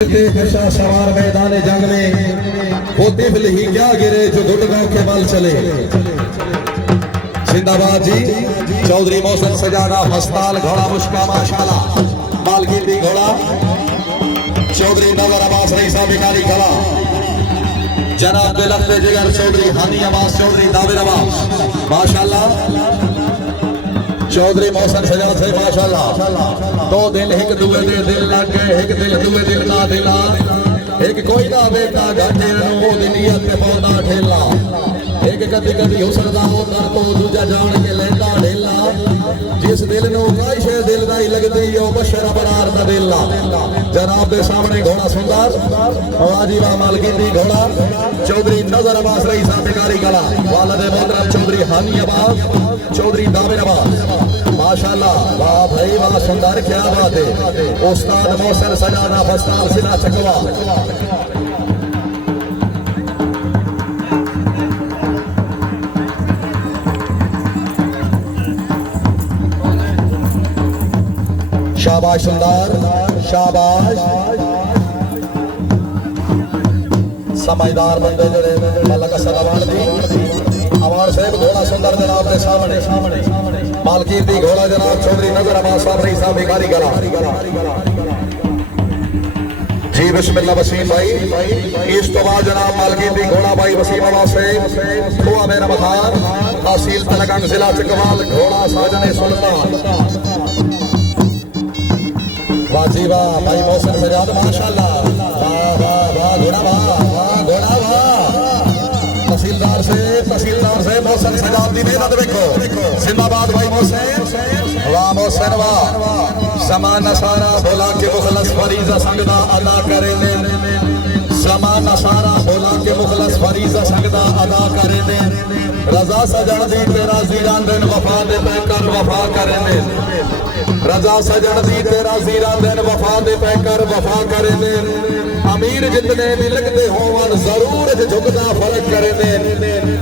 सवार मैदान जंग में वो तिफल ही क्या गिरे जो घुटनों के बल चले। जिंदाबाद जी। चौधरी मोहसिन सजाना हस्ताल घोड़ा मुश्का माशाला मालगिरी घोड़ा चौधरी नजर अब्बास रईसा बिकारी खड़ा जनाब दिलफ्ते जिगर चौधरी हानी अब्बास चौधरी दाविर अब्बास माशाल्लाह चौधरी मोहसिन सजा से माशाल्लाह। दो दिल एक दुए दे दिल लग गए एक दिल दुए दिल ना दिला एक कोई ना बेटा घाटे नो दिलियत पे पौधा ठेला एक कदी कदी हुसरदा होता तो दूजा जान के लेंदा ढेला जिस दिल नो काई शे दिल दा ही लगदी ओ बशर बरार दा दिला। जनाब दे सामने घोड़ा सुंदर वाजीबा मालगिरी घोड़ा चौधरी नजर अब्बास रईसा बिकारी गला वालिद मोहतरम चौधरी हानी अब्बास चौधरी दाविर अब्बास माशाल्लाह। वाह भाई वाह सुंदर क्या बात है। उस्ताद मोहसिन सजाना फस्ताल सिला चकवा शाबाश सुंदर शाबाश समझदार बंदे जड़े मलक सलावान दी अवान साहब घोड़ा सुंदर जनाब के सामने मालगिरी घोड़ा जनाब चौधरी नजर अब्बास साहब रईसा बिकारी गला जी बिस्मिल्लाह वसीम भाई। इस तो बाद जनाब मालगिरी घोड़ा भाई वसीम अब्बास से खुआ मेरा बखार तहसील तलगंग जिला चकवाल घोड़ा साजने सुल्तान वाजीबा भाई मोहसिन सजाद माशाल्लाह। वाह वाह वाह घोड़ा वाह घोड़ा वाह तहसीलदार से मोहसिन सजाद दी मेहनत देखो जिंदाबाद भाई मोहसिन वाह मोहसिन वाह समान सारा बोला के मुखलस फरीजा संगदा अदा करे ने समान सारा बोला के मुखलस फरीजा संगदा अदा करे ने रजा सजन दी तेरा जीरान दिन वफा दे पैकर वफा करे ने रजा सजन दी तेरा जीरा दिन वफा दे पैकर वफा करे ने अमीर जितने भी लगते होवन जरूर झुकदा फर्क करे ने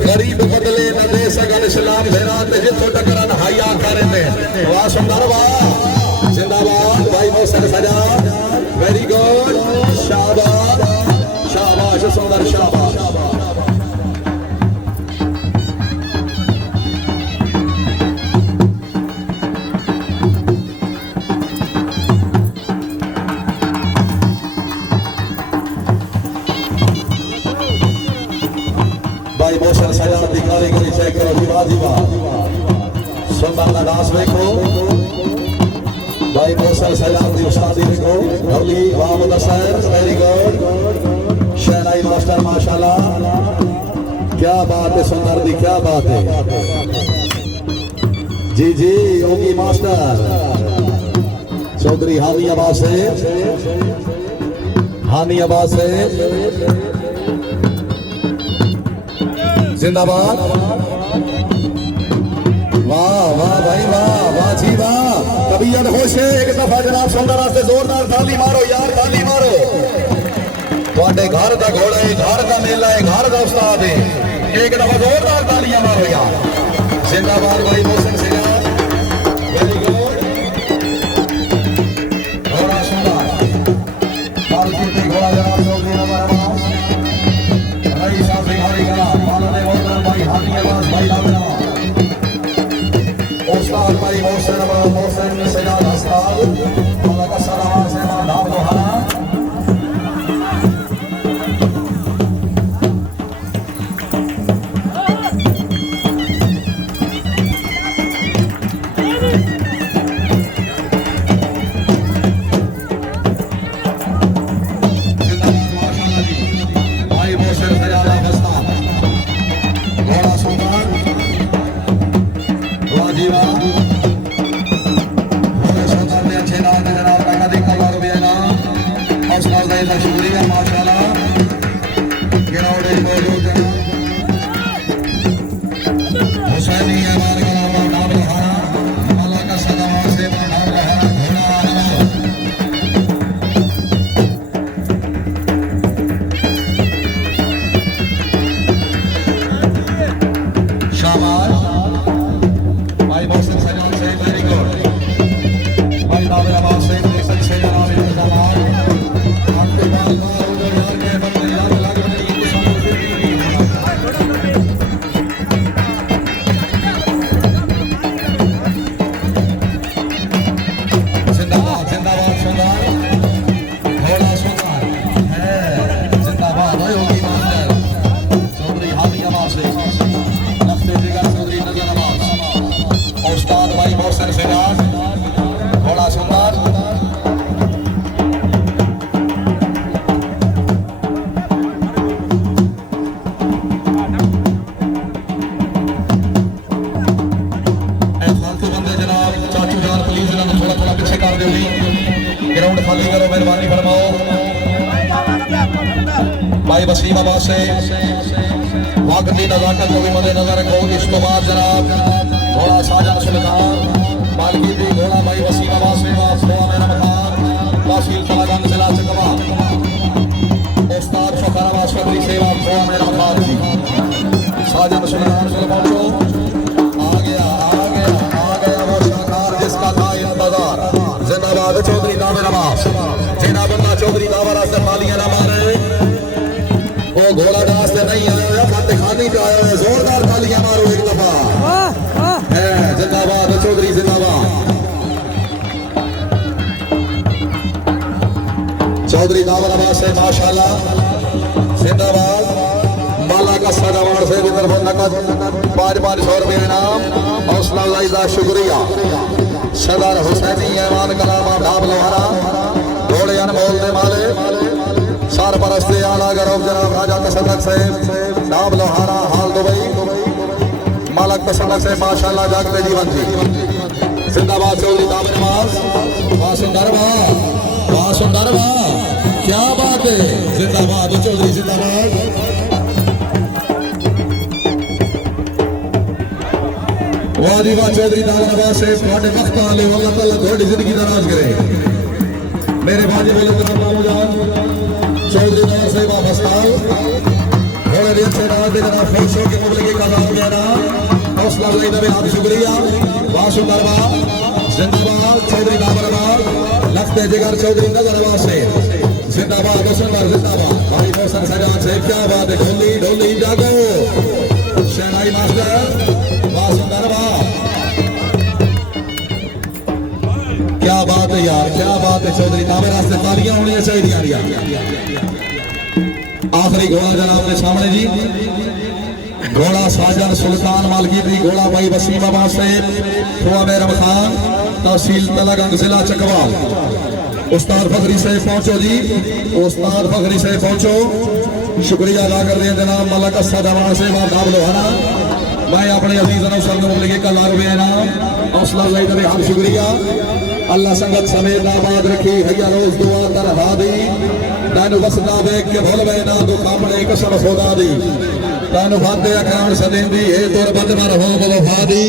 गरीब बदले न दे सकन इस्लाम भेरात जिथों टकरन हाया करे ने। वाह सुंदर वाह जिंदाबाद भाई मोहसिन सजा वेरी गुड शाबाश शाबाश सुंदर शाबाश। भाई मोहसिन सजा दी कारीगरी चेक करो जी वाजीबा सुंदर लगास देखो भाई मोहसिन सजा दी उस्तादी देखो अली वाह मुदस्सर वेरी गुड शहनाई मास्टर माशाल्लाह क्या बात है सुंदर दी क्या बात है जी जी योगी मास्टर चौधरी हानी अब्बास जिंदाबाद। वाह वाह भाई वाह जी वाह तबीयत होश है एक दफा जनाब सुंदर रास्ते जोरदार ताली मारो यार ताली मारो थोड़े घर का घोड़ा है घर का मेला है घर का उस्ताद है एक दफा जोरदार तालियां मारो यार जिंदाबाद भाई मोहसिन सजा वेरी गुड घोड़ा सुंदर मालगिरी घोड़ा जनाब चौधरी नजर अब्बास रईसा बिकारी गला भाई हानी अब्बास भाई दाविर उस्ताद भाई मोहसिन सजाद हस्ताल मलक सलावान से नाम दोहारा शुक्रिया माशाल्लाह गिरावड़े मौजूद हैं हुसैनी हमारे नाम नाम लहारा माला का सदावा से नाम लहारा घोड़ा शाबाश भाई मोहसिन सजाद से वेरी गुड भाई दाविर अब्बास से जनाब इंतजामात ग्राउंड खाली करो, मेहरबानी फरमाओ। भाई वसीम अब्बास से वक्त की नजाकत को भी मद्देनजर रखो। इस तो बाद जनाब घोड़ा साजन सुल्तान मालकी दी घोड़ा भाई वसीम अब्बास से मेरा मकान तहसील तलागंज जिला चकवा उस्ताद फखर अब्बास फकरी सेवा घोड़ा मेरा मकान जी साजन सुल्तान से पहुंचो। आ गया वो शानदार जिसका था इंतजार। जिंदाबाद चौधरी दावर अब्बास, जिना बंदा चौधरी दावर से तालियां ना मारे। वो घोड़ा डांस से नहीं आया है, फतेहानी पे आया है। जोरदार तालियां मारो एक दफा। है जिंदाबाद चौधरी जिंदाबाद। चौधरी दावर अब्बास से माशाल्लाह जिंदाबाद। माला का सदावार से भी तरफ नकद 500 रुपये इनाम। हौसला अफजाई का शुक्रिया। सदर हुसैनी ऐवान कलामा ढाब लोहारा घोड़े अनमोल दे माले सरपरस्ते आला गरौब जनाब राजा तसल्लक से ढाब लोहारा हाल दुबई मालक तसल्लक से माशाल्लाह जागते जीवन जी। जिंदाबाद चौधरी दावर अब्बास। वाह सुंदर वाह क्या बात है। जिंदाबाद चौधरी जिंदाबाद। वाह चौधरी दावर अब्बास से थोड़े वक्त आले अल्लाह ताला थोड़ी जिंदगी दराज करे। मेरे भाजी बोले चौधरी दावर से वापस्ताल घोड़े रेत से नाम दे जनाब फौजों के मुबलगे का नाम लिया नाम हौसला अफजाई का भी आप शुक्रिया। वाह सुंदर वाह जिंदाबाद चौधरी दावर अब्बास। लगते जिगर चौधरी नजर अब्बास से जिंदाबाद सुंदर जिंदाबाद। भाई मोहसन सजाद से क्या बात है। ढोली जागो शहनाई मास्टर। वाह सुंदर वाह क्या बात है यार, क्या बात है। चौधरी दावर रास्ते तालियां होनी चाहिए। आखिरी घोड़ा जनाब के सामने जी घोड़ा साजन सुल्तान मालकी दी घोड़ा भाई वसीम अब्बास से मेरा खान तहसील तलागंज जिला चकवाल उस्ताद फखरी से पहुंचो जी। उस्ताद फखरी से पहुंचो। शुक्रिया अदा कर रहे हैं जनाब मलक सदावार से ढाब लोहारा। मैं अपने अजीज मुबलगे का लाभ नाम हौसला अफजाई करे हम शुक्रिया। अल्लाह संगत समेत आबाद रखी हैया रोज दुआ कर हादी तैनु वसदा देख के भूल गए ना दुख अपने कसम खुदा दी तैनु फाते अकाउंट सदेंदी ए तोर बदमर हो वफा दी।